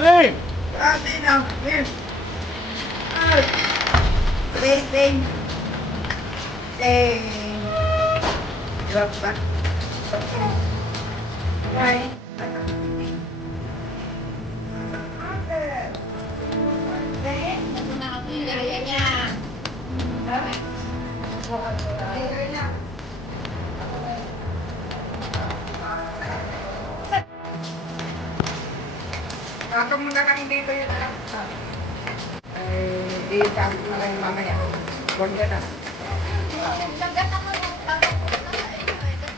Hey! Ate na, Mim. Wait, wait. Diba ba? Why? Ako muna lang dito yun. Di sabi ko lang mamaya. Huwag ka na.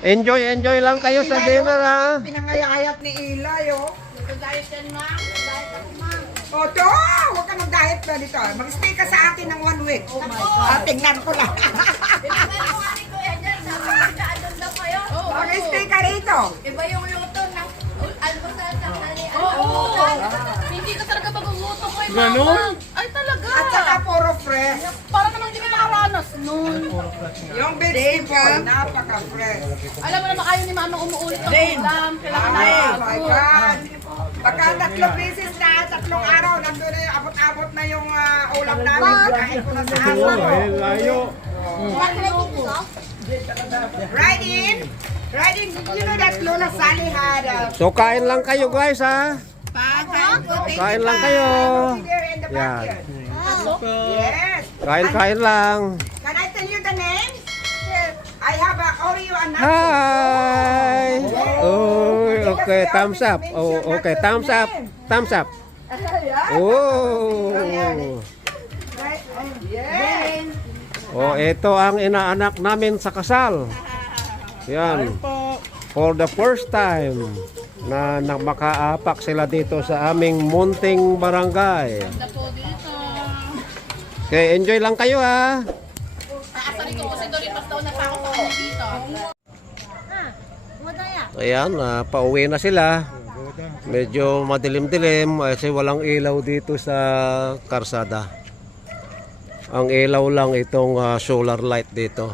Enjoy lang kayo sa dinner, ha? Pinangayayat ni Ilay, oh. Nag-diet yan, ma'am. Nag-diet ako, ma'am. O, to! Huwag ka mag-diet na dito. Mag-stay ka sa atin ng 1 week. Oh my God. Tingnan ko lang. Pinagay mo nga ni Kuya dyan. Sabi ko, daan daw kayo. Mag-stay ka rito. Iba yung luto ng almusal sa halian. Oo. Hindi ka talaga maguluto kay mama. Ganon? Ay talaga. At saka puro fresh. Para naman hindi ka nakaranas nun. Yung vegetable, napaka-fresh. Alam mo naman ayaw ni mama umuulit ng ulam. Kailangan na Oh my God. Pagka 3 beses na, 3 araw, nandun na yung abot-abot na yung ulam namin. Kain ko na sa asa ko. Layo. Right in. Right in. You know that Lola Sally had So, kain lang kayo, guys, ha? Kain lang kayo. there in the backyard. Yes. Kain lang. Can I tell you the name? I have a Oreo and Nacho. Hi! Oh, okay, thumbs up. Oh, okay, thumbs up. Thumbs up. Oh. Yes. Oh, ito ang inaanak namin sa kasal. Yan. For the first time na makaapak sila dito sa aming munting barangay. Okay, enjoy lang kayo, ha. Aasarin ko kasi doon mas daw na pa ako sa kanya dito. Ayan, pauwi na sila. Medyo madilim-dilim kasi walang ilaw dito sa karsada. Ang ilaw lang itong solar light dito.